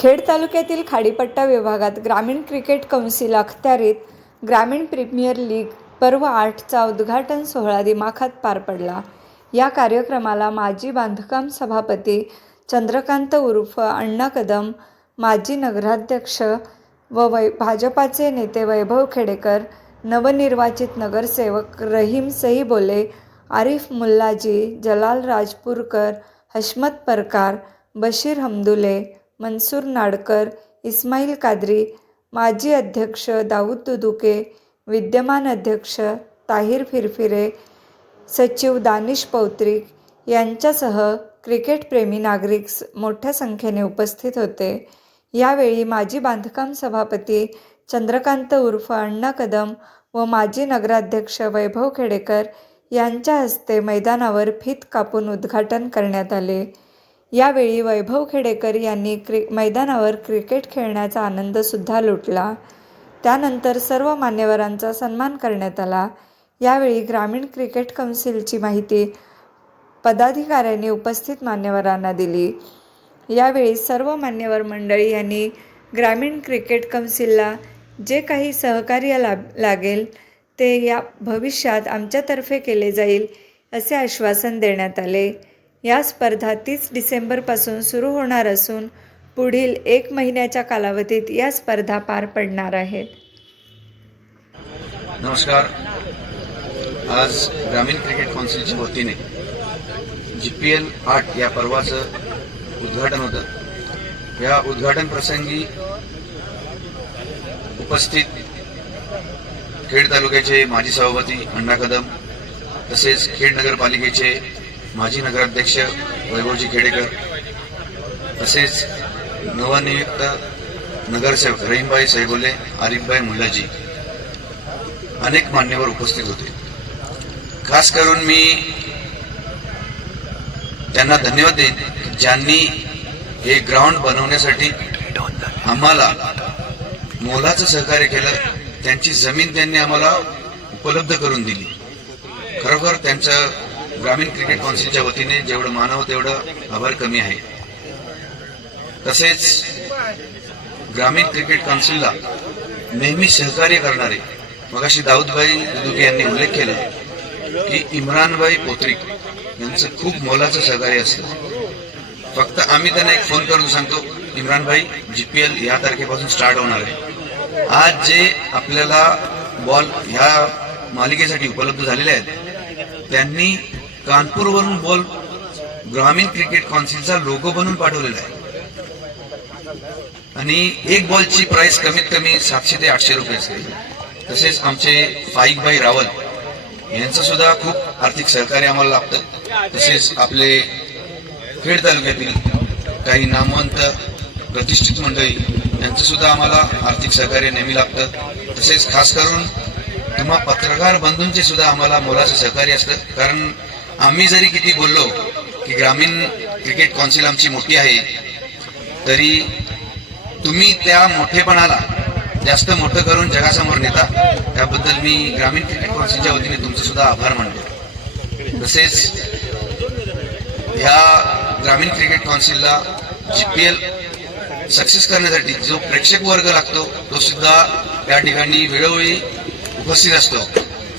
खेड तालुक्यातील खाडीपट्टा विभागात ग्रामीण क्रिकेट कौन्सिल अखत्यारीत ग्रामीण प्रीमियर लीग पर्व 8चा उद्घाटन सोहळा दिमाखात पार पडला। या कार्यक्रमाला माजी बांधकाम सभापती चंद्रकांत उर्फ अण्णा कदम, माजी नगराध्यक्ष व भाजपाचे नेते वैभव खेडेकर, नवनिर्वाचित नगरसेवक रहीम सईबोले, आरिफ मुल्लाजी, जलाल राजपूरकर, हशमत परकार, बशीर हमदुले, मनसूर नाडकर, इस्माईल कादरी, माजी अध्यक्ष दाऊद दुदुके, विद्यमान अध्यक्ष ताहिर फिरफिरे, सचिव दानिश पौत्रिक यांच्यासह क्रिकेटप्रेमी नागरिक मोठ्या संख्येने उपस्थित होते। यावेळी माजी बांधकाम सभापती चंद्रकांत उर्फ अण्णा कदम व माजी नगराध्यक्ष वैभव खेडेकर यांच्या हस्ते मैदानावर फीत कापून उद्घाटन करण्यात आले। यावेळी वैभव खेडेकर यांनी मैदानावर क्रिकेट खेळण्याचा आनंदसुद्धा लुटला। त्यानंतर सर्व मान्यवरांचा सन्मान करण्यात आला। यावेळी ग्रामीण क्रिकेट कौन्सिलची माहिती पदाधिकाऱ्यांनी उपस्थित मान्यवरांना दिली। यावेळी सर्व मान्यवर मंडळी यांनी ग्रामीण क्रिकेट कौन्सिलला जे काही सहकार्य लागेल ते या भविष्यात आमच्यातर्फे केले जाईल असे आश्वासन देण्यात आले। या स्पर्धा 30 डिसेंबरपासून सुरू होणार असून पुढील 1 महिन्याच्या कालावधीत या स्पर्धा पार पडणार आहेत। नमस्कार। आज ग्रामीण क्रिकेट कौन्सिलच्या वतीने GPL 8 या पर्वाचं उद्घाटन होतं। या उद्घाटन प्रसंगी उपस्थित खेड तालुक्याचे माजी सभापती अण्णा कदम, तसेच खेड नगरपालिकेचे माजी नगराध्यक्ष वैभवजी खेडेकर, तसेच नवनियुक्त नगरसेवक रहीमभाई सईबोले, आरिफभाई मुल्लाजी, अनेक मान्यवर उपस्थित होते। खास करून मी त्यांना धन्यवाद देईन ज्यांनी हे ग्राउंड बनवण्यासाठी आम्हाला मोलाचं सहकार्य केलं। त्यांची जमीन त्यांनी आम्हाला उपलब्ध करून दिली। खरोखर त्यांचं ग्रामीण क्रिकेट कौन्सिलच्या वतीने जेवढं मानावं तेवढं आभार कमी आहे। तसेच ग्रामीण क्रिकेट कौन्सिलला नेहमी सहकार्य करणारे मगाशी दाऊदभाई दुदुके यांनी उल्लेख केला की इम्रानभाई पोत्रिक यांचं खूप मोलाचं सहकार्य असतं। फक्त आम्ही त्यांना एक फोन करून सांगतो, इम्रानभाई GPL या तारखेपासून स्टार्ट होणार आहे। आज जे आपल्याला बॉल ह्या मालिकेसाठी उपलब्ध झालेले आहेत त्यांनी कानपूरवरून बॉल ग्रामीण क्रिकेट कौन्सिलचा लोगो बनवून पाठवलेला आहे आणि एक बॉलची प्राइस कमीत कमी 700 ते 800 रुपये असेल। तसेच आमचे फाईकभाई रावल यांचं सुद्धा खूप आर्थिक सहकार्य आम्हाला लाभतं। तसेच आपले खेड तालुक्यातील काही नामवंत प्रतिष्ठित मंडळी यांचं सुद्धा आम्हाला आर्थिक सहकार्य नेहमी लाभतं। तसेच खास करून तुम्हा पत्रकार बंधूंचे सुद्धा आम्हाला मोलाचं सहकार्य असतं। कारण आम्ही जरी किती बोललो की ग्रामीण क्रिकेट कौन्सिल आमची मोठी आहे, तरी तुम्ही त्या मोठेपणाला जास्त मोठं करून जगासमोर नेता। त्याबद्दल मी ग्रामीण क्रिकेट कौन्सिलच्या वतीने तुमचं सुद्धा आभार मानतो। तसेच ह्या ग्रामीण क्रिकेट कौन्सिलला GPL सक्सेस करण्यासाठी जो प्रेक्षक वर्ग लागतो तो सुद्धा या ठिकाणी वेळोवेळी उपस्थित असतो।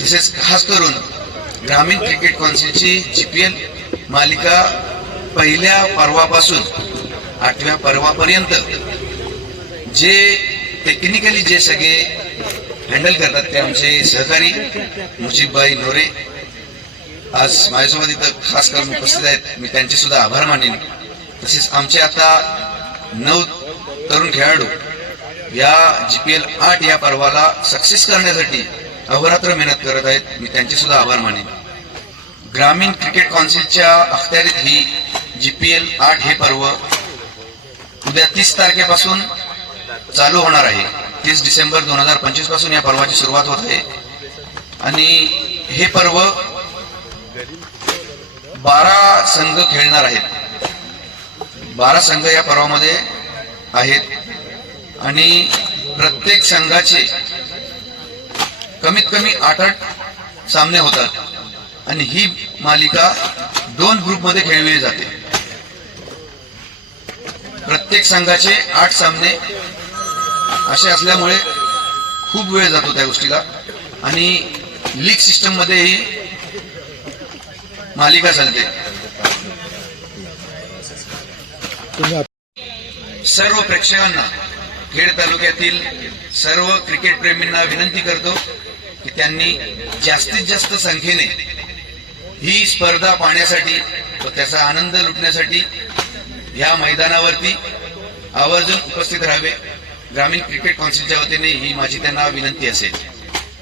तसेच खास करून ग्रामीण क्रिकेट कौन्सिलची GPL मालिका पहिल्या पर्वापासून 8व्या पर्वापर्यंत जे टेक्निकली जे सगळे हँडल करतात ते आमचे सहकारी मुजीबभाई नोरे आज माझ्यासोबत इथं खास करून उपस्थित आहेत। मी त्यांचे सुद्धा आभार मानेन। तसेच आमचे आता 9 तरुण खेळाडू या GPL 8 या पर्वाला सक्सेस करण्यासाठी अहोरात्र मेहनत करत आहेत। मी त्यांचे सुद्धा आभार मानेन। ग्रामीण क्रिकेट कौन्सिलच्या अखत्यारीत ही GPL 8 हे पर्व उद्या 30 तारखेपासून चालू होणार आहे। 30 डिसेंबर 2025 पासून या पर्वाची सुरुवात होत आहे आणि हे पर्व 12 संघ खेळणार आहेत। 12 संघ या पर्वामध्ये आहेत आणि प्रत्येक संघाचे कमीत कमी 8 सामने होतात आणि ही मालिका 2 ग्रुपमध्ये खेळवली जाते। प्रत्येक संघाचे 8 सामने असे असल्यामुळे खूप वेळ जातो त्या गोष्टीला आणि लीग सिस्टम मध्ये ही मालिका चालते. सर्व प्रेक्षकांना खेड तालुक्यातील सर्व क्रिकेट प्रेमींना विनंती करतो की त्यांनी जास्तीत जास्त संख्येने ही स्पर्धा पाहण्यासाठी व त्याचा आनंद लुटण्यासाठी या मैदानावरती आवर्जून उपस्थित राहावे. ग्रामीण क्रिकेट काउन्सिलच्या वतीने ही माझी त्यांना विनंती असेल.